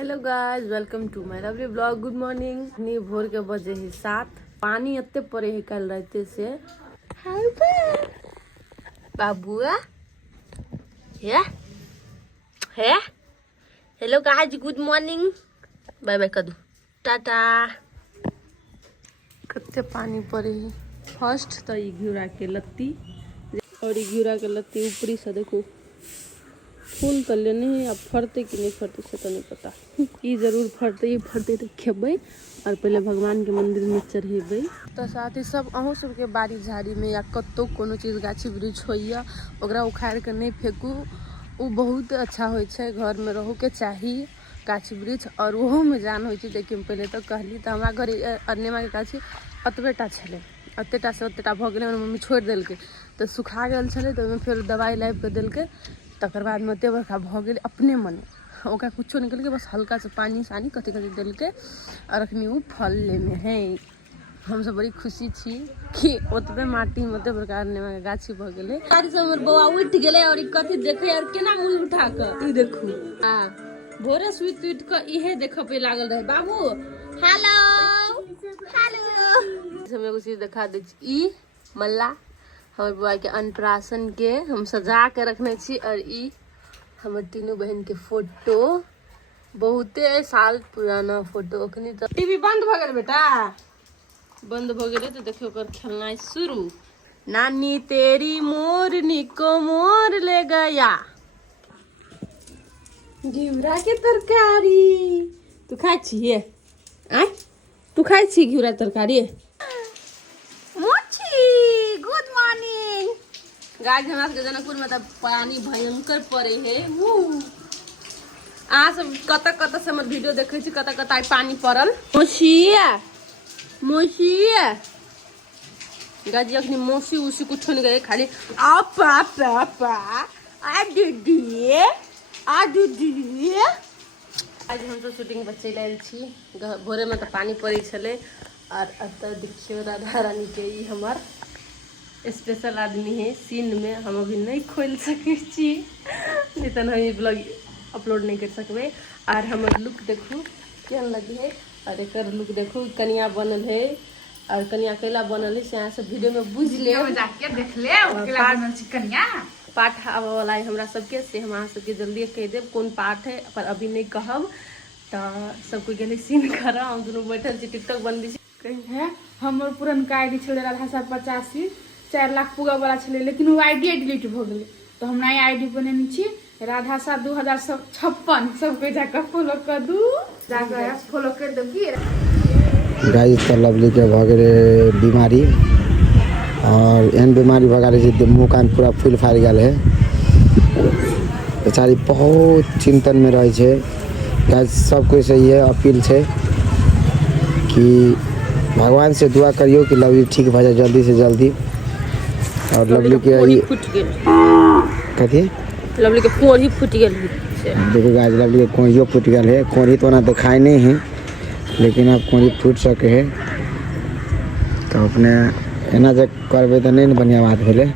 Hello guys, welcome to my lovely blog. Good morning. नी भोर के बजे है 7। पानी एते पड़े है कल रात से। बाबुआ है hello guys, good morning. Bye bye कर दू, टाटा। कते पानी पड़े है। फर्स्ट तो ये घिउरा के लत्ती और ये घिउरा के लत्ती ऊपरी से देखो फूल तो लेने हैं। अब फरते कि नहीं फरते से तो नहीं पता। ये जरूर फरते तो खेबै और पहले भगवान के मंदिर में चढ़ेबै। तो साथ ही सब अहूँ सबके बाड़ी झाड़ी में या कतौ कोनो चीज गाछी वृक्ष होइए ओकरा उखाड़ के नहीं फेंकू। वो बहुत अच्छा होइ छै, घर में रहू के चाही गाछी वृक्ष। और ओहो में जान होइ छै। लेकिन पहले तो कहली तो हमरा घर अरनेमा के गाछी अतबेटा छलै, अतेटा से अतेटा भऽ गेलै। मम्मी छोड़ि देलकै तो सुखा गेल छलै तो ओहिमे फेर दवाई लाबि के देलकै। तकर बाद में ओते बड़का भऽ गेलै अपने मने। ओकरा कुछो नहीं केलकै, बस हल्का से पानी सानी कथी कथी देलकै और अखनी उ फल लेने हैं। हम सब बड़ी खुशी छी कि ओतबे माटी में ओते बड़का अरनेमा के गाछी भऽ गेलै। गाड़ी से हमर बौआ उठि गेलै और ई कथी देखे और केना मुंह उठा के ई देखू। भोरे सुइत उठ के इहे देखऽ पे लागल रहे। बाबू हेलो हेलो। हम एगो चीज दिखा दै छी। ई मल्ला हमर बुआ के अन्नप्राशन के हम सजा के रखने छी। और ई हमर तीनों बहन के फोटो, बहुते साल पुराना फोटो। अखनी तो टीवी बंद भ गेल बेटा, बंद भ गेले तो देखियो ओकर खेलनाइ शुरू। नानी तेरी मोरनी को मोर ले गया। घिउरा के तरकारी तू खाइ छी? आय तू खाइ छी घिउरा तरकारी? गाय हमरा सबके जनकपुर में तब पानी भयंकर पड़े है। अहाँ सब कत से हमर वीडियो देखे छी, कत पानी पड़ल। मौसी गाजी अखनी मौसी उसी कुछ नहीं गए, खाली आपा पापा आ दीदी आ दीदी। आज हम तो शूटिंग पर चलि आयल छी। भोरे में तो पानी पड़े छले। और अतः देखियो राधा रानी के ई हमर स्पेशल आदमी है सीन में। हम अभी नहीं खोल सके छी, नहीं तो हम ये ब्लॉग अपलोड नहीं कर सकबे। और हमर लुक देखू केहन लगे है। और एक लुक देखू, कनिया बनल है। और कनिया कैला बनल है से अहाँ सब वीडियो में बुझ ले, जाके देख ले। कनिया पाठ आवे वाला है हमरा सबके, से हम अहाँ सबके जल्दी कह देब कौन पाठ है, पर अभी नहीं कहब। तो सब कोई गेले सीन कर, हम दोनों बैठल छी टिकटॉक बनबी छी। है हमर पुरनका आईडी छलै राधा 85 4 लाख पुगा वाला छलै, लेकिन वो आईडी डिलीट भ गेलै। तो हम नया आईडी बनेने छी राधा 2056। सबके जाकर फॉलो कर दू, जाकर फॉलो कर दो। की गाइस तो लवली के भ गेलै बीमारी, और एहन बीमारी भ गेलै जे मुँह कान पूरा फूल फाड़ गेल है। बेचारी बहुत चिंतन में रहे छै। गाइस सबको से ये अपील है कि भगवान से दुआ करियो कि लवली ठीक भ जाए जल्दी से जल्दी। और लवली के कथी लवली के कोढ़ी फूट गेल। देखो गाइस लवली के कोढ़ियो फूट गेल है। कोढ़ी तो ना दिखाई नहीं है, लेकिन अब कोढ़ी फूट सके है। तो अपने एना जे करबे तो नहीं बढ़िया बात भेले।